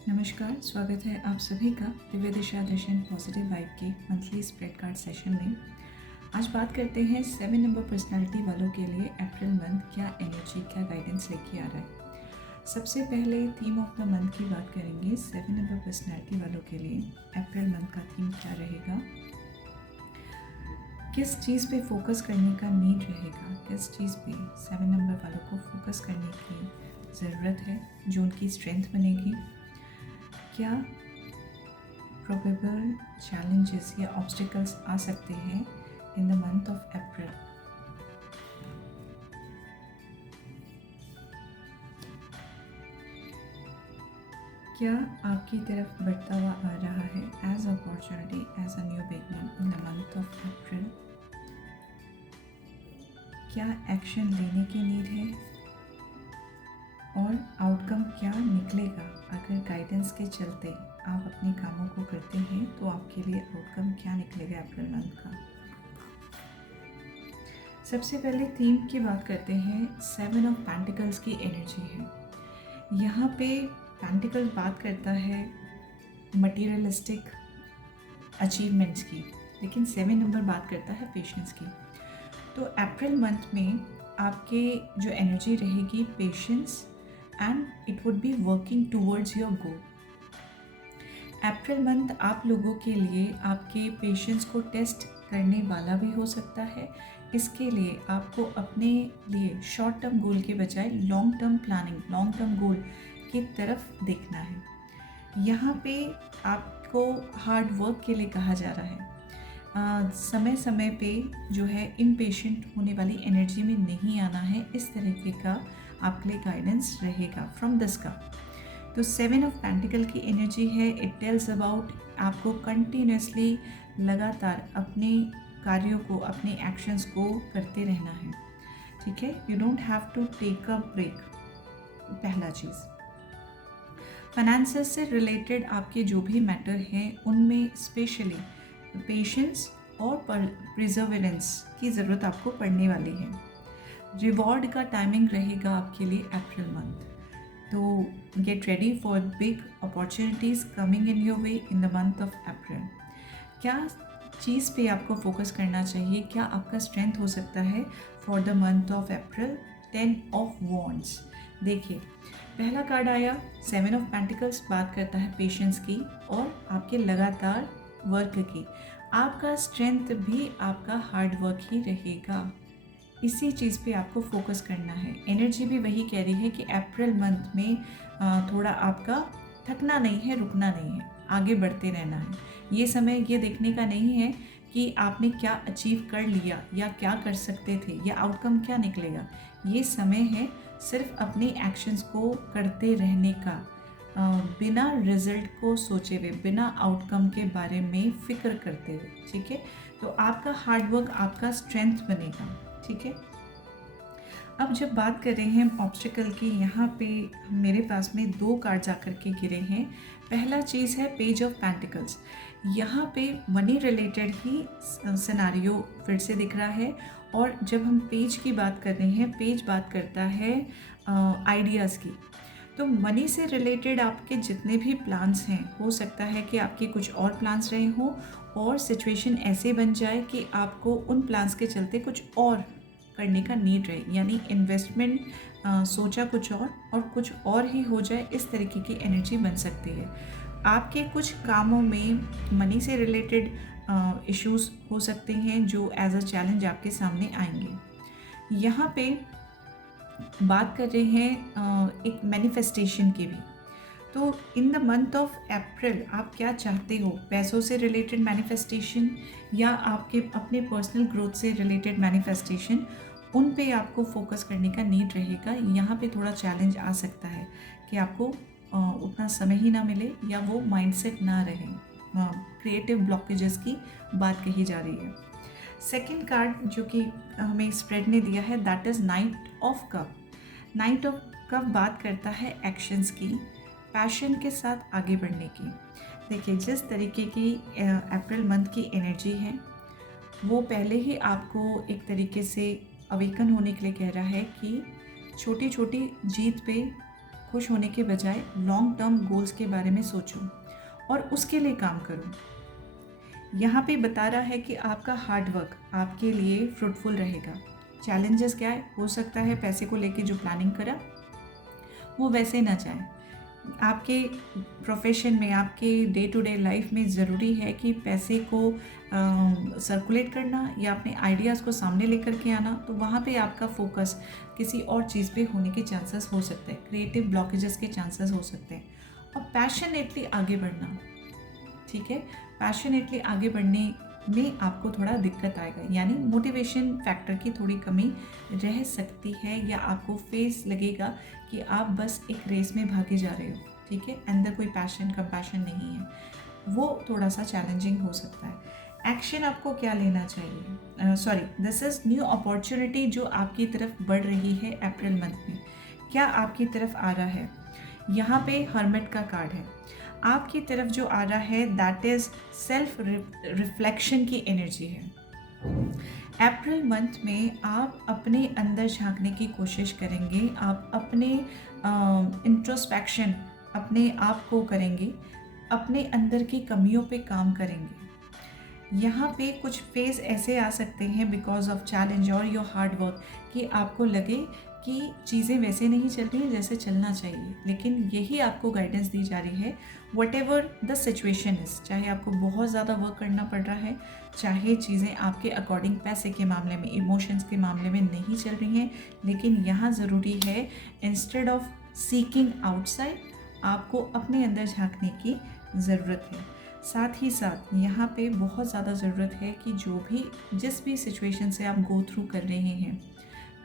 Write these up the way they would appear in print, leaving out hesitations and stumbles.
नमस्कार, स्वागत है आप सभी का दिव्य दिशा दर्शन पॉजिटिव वाइब के मंथली स्प्रेड कार्ड सेशन में। आज बात करते हैं 7 नंबर पर्सनालिटी वालों के लिए अप्रैल मंथ क्या एनर्जी, क्या गाइडेंस लेके आ रहा है। सबसे पहले थीम ऑफ द मंथ की बात करेंगे। 7 नंबर पर्सनालिटी वालों के लिए अप्रैल मंथ का थीम क्या रहेगा, किस चीज़ पे फोकस करने का नीड रहेगा, किस चीज़ पे 7 नंबर वालों को फोकस करने की ज़रूरत है जो उनकी स्ट्रेंथ बनेगी, क्या प्रोबेबल चैलेंजेस या ऑब्स्टिकल्स आ सकते हैं in the month of April. क्या आपकी तरफ बढ़ता हुआ आ रहा है as opportunity, as a new beginning in the month of April. क्या एक्शन लेने की नीड है और आउटकम क्या निकलेगा। अगर गाइडेंस के चलते आप अपने कामों को करते हैं तो आपके लिए आउटकम क्या निकलेगा अप्रैल मंथ का। सबसे पहले थीम की बात करते हैं। 7 ऑफ पेंटिकल्स की एनर्जी है। यहाँ पे पेंटिकल्स बात करता है मटीरियलिस्टिक अचीवमेंट्स की, लेकिन 7 नंबर बात करता है पेशेंस की। तो अप्रैल मंथ में आपके जो एनर्जी रहेगी patience and it would be working towards your goal. April month आप लोगों के लिए आपके पेशेंस को टेस्ट करने वाला भी हो सकता है। इसके लिए आपको अपने लिए शॉर्ट टर्म गोल के बजाय long term planning, long term goal की तरफ देखना है। यहाँ पे आपको हार्ड वर्क के लिए कहा जा रहा है। समय समय पे जो है इम्पेशेंट होने वाली एनर्जी में नहीं आना है, इस तरीके का आपके लिए गाइडेंस रहेगा फ्रॉम द स्काई। तो 7 ऑफ पेंटिकल की एनर्जी है। इट टेल्स अबाउट आपको कंटिन्यूसली लगातार अपने कार्यों को, अपने एक्शंस को करते रहना है। ठीक है, you don't have to take a break. पहला चीज़, फाइनेंसेस से रिलेटेड आपके जो भी मैटर हैं उनमें स्पेशली पेशेंस और प्रिजर्वेरेंस की ज़रूरत आपको पड़ने वाली है। रिवॉर्ड का टाइमिंग रहेगा आपके लिए अप्रैल मंथ। तो get ready for big opportunities coming in your way in the month of April. क्या चीज़ पे आपको फोकस करना चाहिए, क्या आपका स्ट्रेंथ हो सकता है for the month of April. 10 of wands. देखिए, पहला कार्ड आया 7 ऑफ पेंटिकल्स, बात करता है पेशेंस की और आपके लगातार वर्क की। आपका स्ट्रेंथ भी आपका हार्ड वर्क ही रहेगा, इसी चीज़ पे आपको फोकस करना है। एनर्जी भी वही कह रही है कि अप्रैल मंथ में थोड़ा आपका थकना नहीं है, रुकना नहीं है, आगे बढ़ते रहना है। ये समय ये देखने का नहीं है कि आपने क्या अचीव कर लिया या क्या कर सकते थे या आउटकम क्या निकलेगा। ये समय है सिर्फ अपने एक्शंस को करते रहने का, बिना रिजल्ट को सोचे हुए, बिना आउटकम के बारे में फिक्र करते हुए। ठीक है, तो आपका हार्डवर्क आपका स्ट्रेंथ बनेगा। ठीक है, अब जब बात कर रहे हैं ऑब्स्टिकल की, यहाँ पे मेरे पास में 2 कार्ड जा कर के गिरे हैं। पहला चीज़ है पेज ऑफ पेंटिकल्स। यहाँ पे मनी रिलेटेड ही सिनारियो फिर से दिख रहा है। और जब हम पेज की बात कर रहे हैं, पेज बात करता है आइडियाज़ की। तो मनी से रिलेटेड आपके जितने भी प्लान्स हैं, हो सकता है कि आपके कुछ और प्लान्स रहे हों और सिचुएशन ऐसे बन जाए कि आपको उन प्लान्स के चलते कुछ और करने का नीड रहे, यानी इन्वेस्टमेंट सोचा कुछ और कुछ और ही हो जाए, इस तरीके की एनर्जी बन सकती है। आपके कुछ कामों में मनी से रिलेटेड इश्यूज हो सकते हैं जो एज अ चैलेंज आपके सामने आएंगे। यहाँ पे बात कर रहे हैं एक मैनिफेस्टेशन की भी। तो इन द मंथ ऑफ अप्रैल आप क्या चाहते हो, पैसों से रिलेटेड मैनिफेस्टेशन या आपके अपने पर्सनल ग्रोथ से रिलेटेड मैनिफेस्टेशन, उन पे आपको फोकस करने का नीड रहेगा। यहाँ पे थोड़ा चैलेंज आ सकता है कि आपको उतना समय ही ना मिले या वो माइंडसेट ना रहे। क्रिएटिव ब्लॉकेजेस की बात कही जा रही है। सेकंड कार्ड जो कि हमें स्प्रेड ने दिया है, that is night of cup. Night of cup बात करता है एक्शंस की, पैशन के साथ आगे बढ़ने की। देखिए, जिस तरीके की अप्रैल मंथ की एनर्जी है वो पहले ही आपको एक तरीके से अवेकन होने के लिए कह रहा है कि छोटी छोटी जीत पे खुश होने के बजाय लॉन्ग टर्म गोल्स के बारे में सोचो और उसके लिए काम करो। यहाँ पे बता रहा है कि आपका हार्ड वर्क आपके लिए फ्रूटफुल रहेगा। चैलेंजेस क्या है? हो सकता है पैसे को लेके जो प्लानिंग करा वो वैसे ना जाए। आपके प्रोफेशन में, आपके डे टू डे लाइफ में ज़रूरी है कि पैसे को सर्कुलेट करना या अपने आइडियाज़ को सामने लेकर के आना, तो वहाँ पे आपका फोकस किसी और चीज़ पे होने के चांसेस हो सकते हैं, क्रिएटिव ब्लॉकेजेस के चांसेस हो सकते हैं। और पैशनेटली आगे बढ़ना, ठीक है, पैशनेटली आगे बढ़ने में आपको थोड़ा दिक्कत आएगा, यानी मोटिवेशन फैक्टर की थोड़ी कमी रह सकती है, या आपको फेस लगेगा कि आप बस एक रेस में भागे जा रहे हो, ठीक है, अंदर कोई पैशन कंपैशन नहीं है, वो थोड़ा सा चैलेंजिंग हो सकता है। एक्शन आपको क्या लेना चाहिए? दिस इज़ न्यू अपॉर्चुनिटी जो आपकी तरफ बढ़ रही है अप्रैल मंथ में, क्या आपकी तरफ आ रहा है? यहाँ पे हर्मिट का कार्ड है, आपकी तरफ जो आ रहा है दैट इज़ सेल्फ रिफ्लेक्शन की एनर्जी है। अप्रैल मंथ में आप अपने अंदर झांकने की कोशिश करेंगे, आप अपने इंट्रोस्पेक्शन अपने आप को करेंगे, अपने अंदर की कमियों पे काम करेंगे। यहाँ पे कुछ फेज़ ऐसे आ सकते हैं बिकॉज ऑफ चैलेंज और योर हार्ड वर्क कि आपको लगे कि चीज़ें वैसे नहीं चल रही हैं जैसे चलना चाहिए, लेकिन यही आपको गाइडेंस दी जा रही है what ever the situation is. चाहे आपको बहुत ज़्यादा वर्क करना पड़ रहा है, चाहे चीज़ें आपके अकॉर्डिंग पैसे के मामले में, इमोशंस के मामले में नहीं चल रही हैं, लेकिन यहाँ ज़रूरी है इंस्टेड ऑफ सीकिंग आउटसाइड आपको अपने अंदर झांकने की ज़रूरत है। साथ ही साथ यहाँ पे बहुत ज़्यादा ज़रूरत है कि जिस भी सिचुएशन से आप गो थ्रू कर रहे हैं,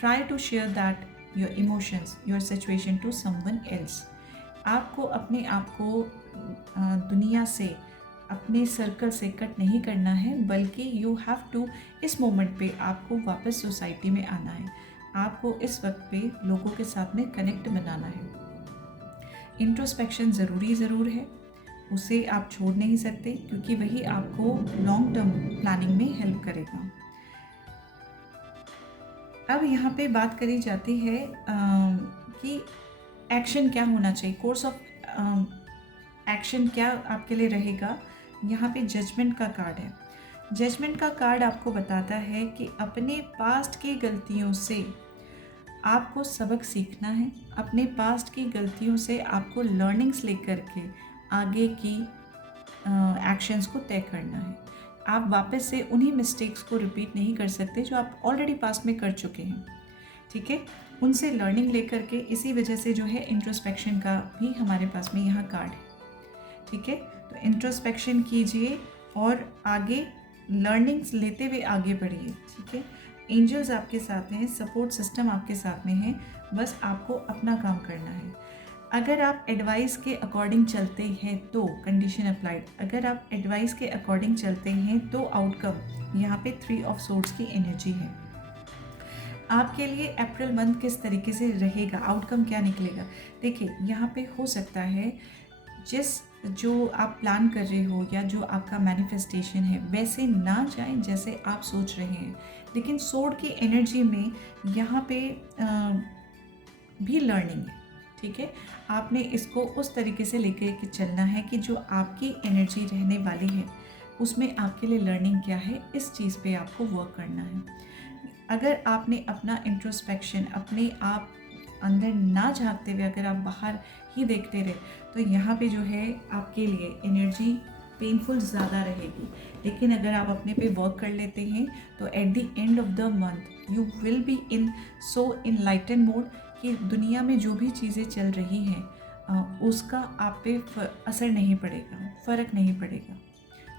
try to share that your emotions, your situation to someone else. आपको अपने आप को दुनिया से, अपने सर्कल से कट नहीं करना है, बल्कि यू हैव टू इस मोमेंट पे आपको वापस सोसाइटी में आना है, आपको इस वक्त पे लोगों के साथ में कनेक्ट बनाना है। इंट्रोस्पेक्शन ज़रूर है, उसे आप छोड़ नहीं सकते, क्योंकि वही आपको लॉन्ग टर्म प्लानिंग में हेल्प करेगा। अब यहाँ पे बात करी जाती है कि एक्शन क्या होना चाहिए, कोर्स ऑफ एक्शन क्या आपके लिए रहेगा। यहाँ पे जजमेंट का कार्ड है। जजमेंट का कार्ड आपको बताता है कि अपने पास्ट की गलतियों से आपको सबक सीखना है, अपने पास्ट की गलतियों से आपको लर्निंग्स लेकर के आगे की एक्शंस को तय करना है। आप वापस से उन्हीं मिस्टेक्स को रिपीट नहीं कर सकते जो आप ऑलरेडी पास्ट में कर चुके हैं, ठीक है, उनसे लर्निंग लेकर के। इसी वजह से जो है इंट्रोस्पेक्शन का भी हमारे पास में यहाँ कार्ड है, ठीक है। तो इंट्रोस्पेक्शन कीजिए और आगे लर्निंग्स लेते हुए आगे बढ़िए, ठीक है। एंजल्स आपके साथ हैं, सपोर्ट सिस्टम आपके साथ में है, बस आपको अपना काम करना है। अगर आप एडवाइस के अकॉर्डिंग चलते हैं तो कंडीशन अप्लाइड, अगर आप एडवाइस के अकॉर्डिंग चलते हैं तो आउटकम, यहाँ पे 3 ऑफ सोर्ड्स की एनर्जी है। आपके लिए अप्रैल मंथ किस तरीके से रहेगा, आउटकम क्या निकलेगा? देखिए, यहाँ पे हो सकता है जो आप प्लान कर रहे हो या जो आपका मैनिफेस्टेशन है वैसे ना जाए जैसे आप सोच रहे हैं, लेकिन सोर्ड की एनर्जी में यहाँ पे भी लर्निंग है, ठीक है। आपने इसको उस तरीके से लेके के चलना है कि जो आपकी एनर्जी रहने वाली है उसमें आपके लिए लर्निंग क्या है, इस चीज़ पे आपको वर्क करना है। अगर आपने अपना इंट्रोस्पेक्शन अपने आप अंदर ना झांकते हुए अगर आप बाहर ही देखते रहे, तो यहाँ पे जो है आपके लिए एनर्जी पेनफुल ज़्यादा रहेगी। लेकिन अगर आप अपने पे वर्क कर लेते हैं तो at the end of the month you will be in so enlighten mode कि दुनिया में जो भी चीज़ें चल रही हैं उसका आप पे असर नहीं पड़ेगा, फ़र्क नहीं पड़ेगा।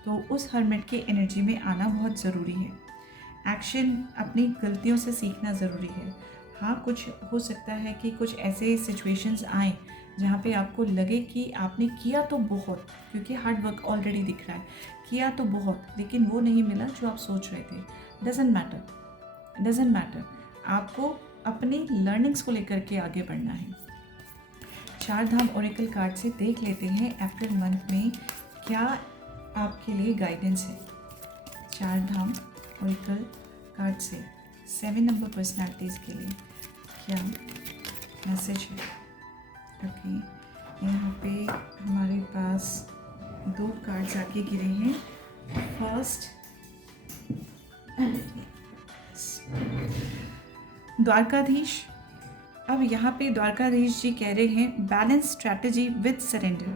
तो उस हर्मिट की एनर्जी में आना बहुत ज़रूरी है। एक्शन, अपनी गलतियों से सीखना ज़रूरी है। हाँ, कुछ हो सकता है कि कुछ ऐसे सिचुएशंस आएँ जहाँ पे आपको लगे कि आपने किया तो बहुत, क्योंकि हार्ड वर्क ऑलरेडी दिख रहा है, किया तो बहुत, लेकिन वो नहीं मिला जो आप सोच रहे थे। डजेंट मैटर, आपको अपनी लर्निंग्स को लेकर के आगे बढ़ना है। 4 धाम ओरेकल कार्ड से देख लेते हैं अप्रैल मंथ में क्या आपके लिए गाइडेंस है। 4 धाम ओरेकल कार्ड से 7 नंबर पर्सनालिटीज़ के लिए क्या मैसेज है? ओके, यहाँ पे हमारे पास 2 कार्ड्स आके गिरे हैं। फर्स्ट द्वारकाधीश। अब यहाँ पे द्वारकाधीश जी कह रहे हैं balance strategy with surrender.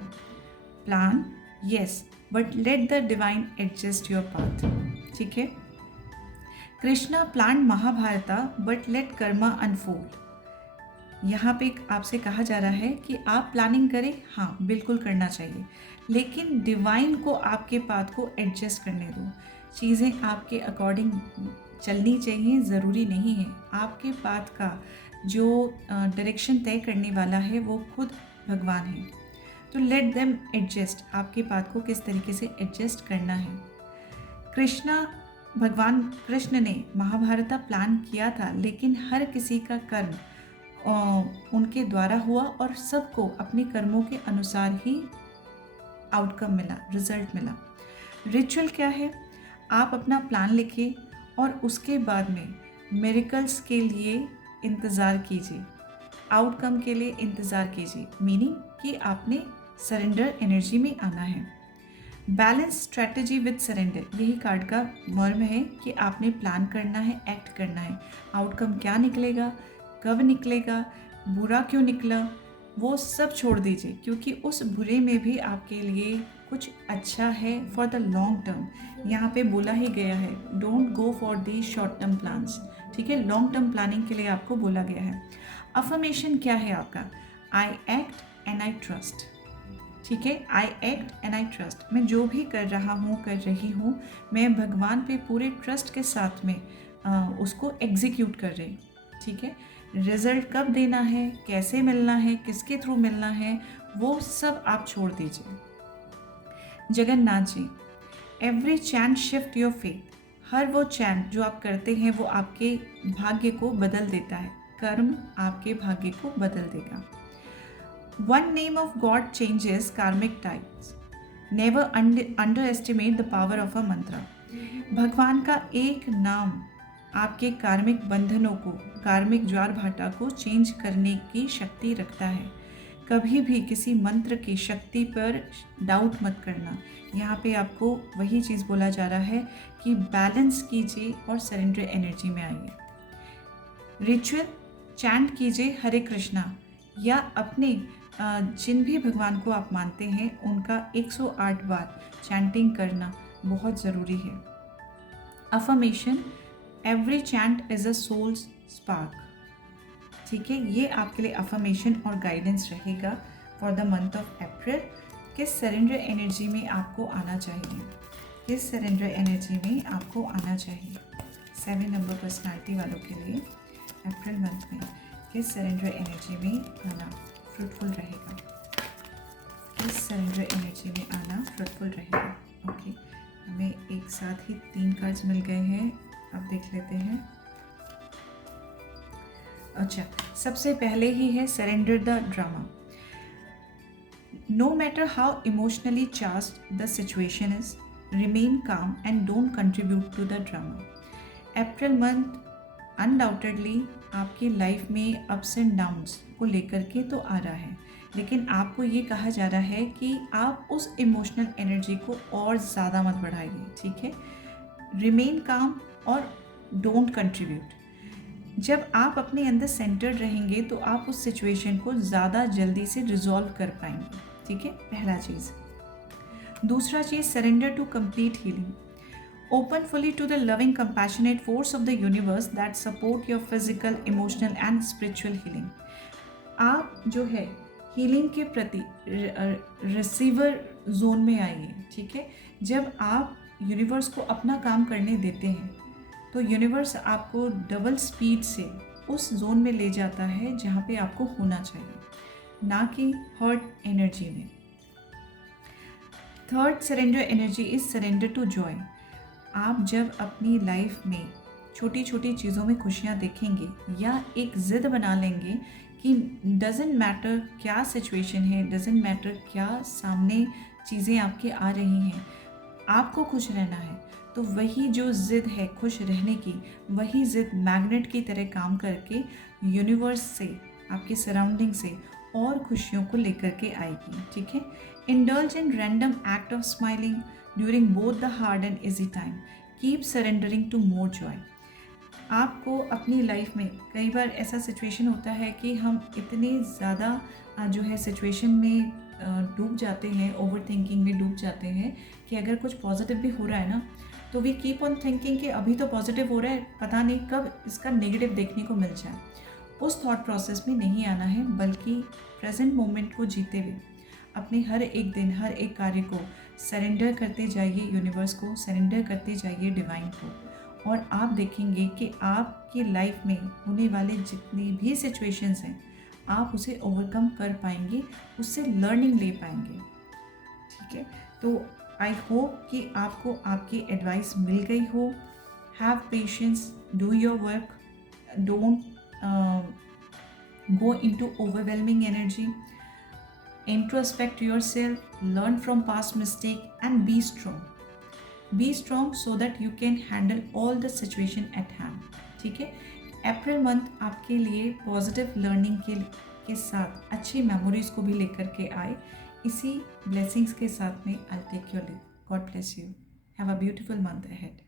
Plan yes, but let the divine adjust your path. ठीक है। Krishna plan Mahabharata but let Karma unfold. यहाँ पे आपसे कहा जा रहा है कि आप प्लानिंग करें, हाँ बिल्कुल करना चाहिए, लेकिन डिवाइन को आपके पाथ को एडजस्ट करने दो। चीज़ें आपके अकॉर्डिंग चलनी चाहिए, ज़रूरी नहीं है। आपके पाथ का जो डायरेक्शन तय करने वाला है वो खुद भगवान है। तो लेट देम एडजस्ट, आपके पाथ को किस तरीके से एडजस्ट करना है। भगवान कृष्ण ने महाभारत प्लान किया था, लेकिन हर किसी का कर्म उनके द्वारा हुआ और सबको अपने कर्मों के अनुसार ही आउटकम मिला, रिजल्ट मिला। रिचुअल क्या है? आप अपना प्लान लिखिए और उसके बाद में मिरेकल्स के लिए इंतज़ार कीजिए, आउटकम के लिए इंतज़ार कीजिए। मीनिंग कि आपने सरेंडर एनर्जी में आना है। बैलेंस स्ट्रैटेजी विद सरेंडर, यही कार्ड का मर्म है कि आपने प्लान करना है, एक्ट करना है। आउटकम क्या निकलेगा, कब निकलेगा, बुरा क्यों निकला, वो सब छोड़ दीजिए, क्योंकि उस बुरे में भी आपके लिए कुछ अच्छा है फॉर द लॉन्ग टर्म। यहाँ पे बोला ही गया है don't go for the short term plans. ठीक है, लॉन्ग टर्म प्लानिंग के लिए आपको बोला गया है। अफर्मेशन क्या है आपका? I act and I trust. ठीक है, I act and I trust. मैं जो भी कर रहा हूँ, कर रही हूँ, मैं भगवान पे पूरे ट्रस्ट के साथ में उसको एग्जीक्यूट कर रही। ठीक है, रिजल्ट कब देना है, कैसे मिलना है, किसके थ्रू मिलना है, वो सब आप छोड़ दीजिए। Jagannath ji, every chant shift your faith. हर वो चैंट जो आप करते हैं वो आपके भाग्य को बदल देता है। कर्म आपके भाग्य को बदल देगा। One name of God changes karmic types. Never underestimate the power of a mantra. भगवान का एक नाम आपके कार्मिक बंधनों को, कार्मिक ज्वार भाटा को चेंज करने की शक्ति रखता है। कभी भी किसी मंत्र की शक्ति पर डाउट मत करना। यहाँ पे आपको वही चीज़ बोला जा रहा है कि बैलेंस कीजिए और सरेंडर एनर्जी में आइए। रिचुअल चैंट कीजिए हरे कृष्णा, या अपने जिन भी भगवान को आप मानते हैं उनका 108 बार चैंटिंग करना बहुत ज़रूरी है। Affirmation every chant is a soul's spark. ठीक है, ये आपके लिए अफर्मेशन और गाइडेंस रहेगा for the month of April. किस सरेंडर एनर्जी में आपको आना चाहिए, किस सरेंडर एनर्जी में आपको आना चाहिए। 7 नंबर पर्सनालिटी वालों के लिए अप्रैल मंथ में किस सरेंडर एनर्जी में आना फ्रूटफुल रहेगा, किस सरेंडर एनर्जी में आना फ्रूटफुल रहेगा। ओके, हमें एक साथ ही 3 कार्ड्स मिल गए हैं, अब देख लेते हैं। अच्छा, सबसे पहले ही है surrender the drama. No matter how emotionally charged the situation is, remain calm and don't contribute to the drama. April month undoubtedly आपकी लाइफ में अप्स एंड डाउन्स को लेकर के तो आ रहा है, लेकिन आपको ये कहा जा रहा है कि आप उस इमोशनल एनर्जी को और ज़्यादा मत बढ़ाइए। ठीक है, रिमेन काम और डोंट कंट्रीब्यूट। जब आप अपने अंदर सेंटर्ड रहेंगे तो आप उस सिचुएशन को ज़्यादा जल्दी से रिजॉल्व कर पाएंगे। ठीक है, पहला चीज़। दूसरा चीज़, surrender to complete healing. Open fully to the loving compassionate force of the universe that support your physical, emotional and spiritual healing। आप जो है हीलिंग के प्रति रिसीवर जोन में आइए। ठीक है, जब आप यूनिवर्स को अपना काम करने देते हैं तो यूनिवर्स आपको डबल स्पीड से उस जोन में ले जाता है जहाँ पे आपको होना चाहिए, ना कि हर्ट एनर्जी में। Third surrender energy is surrender to joy. आप जब अपनी लाइफ में छोटी छोटी चीज़ों में खुशियाँ देखेंगे या एक ज़िद बना लेंगे कि डजेंट मैटर क्या सिचुएशन है, डजेंट मैटर क्या सामने चीज़ें आपके आ रही हैं, आपको खुश रहना है, तो वही जो ज़िद है खुश रहने की, वही ज़िद मैग्नेट की तरह काम करके यूनिवर्स से, आपके सराउंडिंग से और खुशियों को लेकर के आएगी। ठीक है, indulge in random act of smiling during both the hard and easy time, keep surrendering to more joy. आपको अपनी लाइफ में कई बार ऐसा सिचुएशन होता है कि हम इतने ज़्यादा जो है सिचुएशन में डूब जाते हैं, ओवर थिंकिंग में डूब जाते हैं कि अगर कुछ पॉजिटिव भी हो रहा है ना, तो वी कीप ऑन थिंकिंग कि अभी तो पॉजिटिव हो रहा है, पता नहीं कब इसका नेगेटिव देखने को मिल जाए। उस थॉट प्रोसेस में नहीं आना है, बल्कि प्रेजेंट मोमेंट को जीते हुए अपने हर एक दिन, हर एक कार्य को सरेंडर करते जाइए, यूनिवर्स को सरेंडर करते जाइए, डिवाइन को। और आप देखेंगे कि आपकी लाइफ में होने वाले जितनी भी सिचुएशंस हैं, आप उसे ओवरकम कर पाएंगे, उससे लर्निंग ले पाएंगे। ठीक है, तो आई होप कि आपको आपकी एडवाइस मिल गई हो। Have patience, do your work, don't go into overwhelming energy, introspect yourself, learn from past mistake and be strong. Be strong so that you can handle all the situation at hand. ठीक है, April month आपके लिए positive learning के साथ अच्छी memories को भी लेकर के आए। इसी ब्लेसिंग्स के साथ में I take your leave. God bless you. Have a beautiful month ahead.